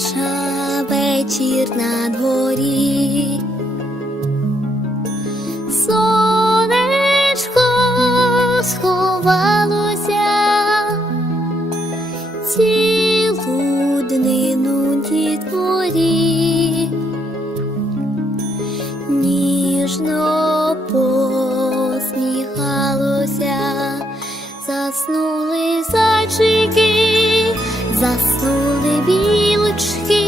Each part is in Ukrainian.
Тиша, вечір на дворі, сонечко сховалося, цілу днину дітворі, ніжно посміхалося, заснули зайчики, заснули білочки,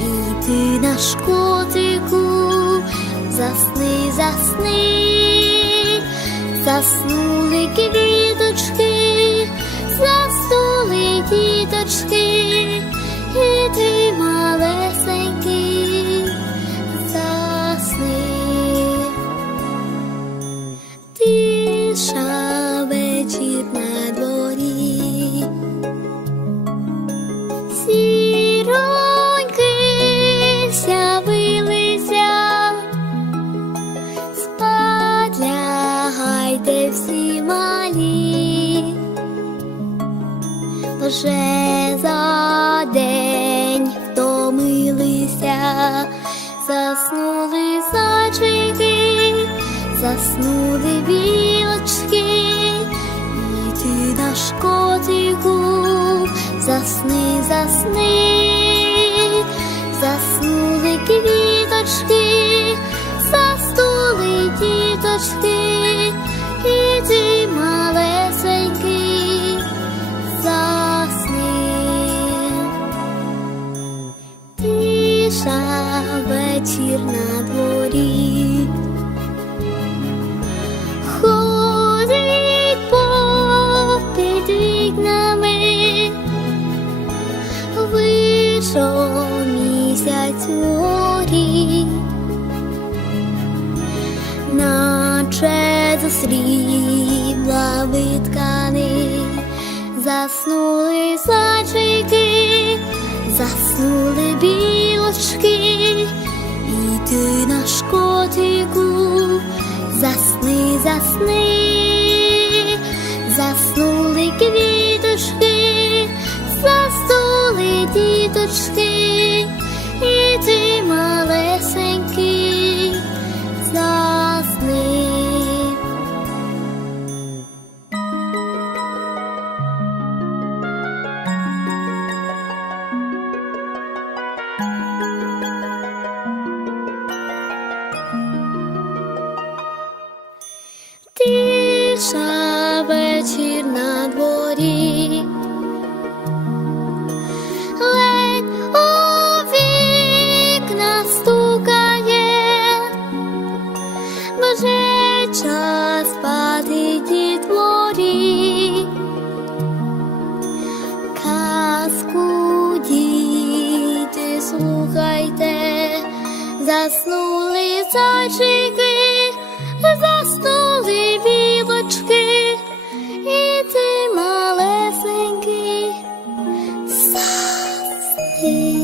і ти, наш котику, засни, засни, заснули квіточки, заснули діточки, і ти, малесенький, засни. Тиша, вечір на дворі, сіроньки з'явилися, спать лягайте всі малі, вже за день втомилися, заснули зайчики, заснули білочки, і ти, наш котику, засни, засни, заснули квіточки, заснули діточки, і ти, малесенький, засни. Тиша, вечір на дворі, ходить попід вікнами, вийшов місяць угорі, наче зо срібла витканий, заснули зайчики, заснули білочки, і ти, наш котику, засни, засни, заснули квіточки, заснули діточки, і ти, малесенький, засни. Тиша, вечір на дворі, ледь у вікна стукає, вже час спати дітворі, казку, діти, слухайте, заснули зайчики, заснули білочки, і ти, малесенький, засни.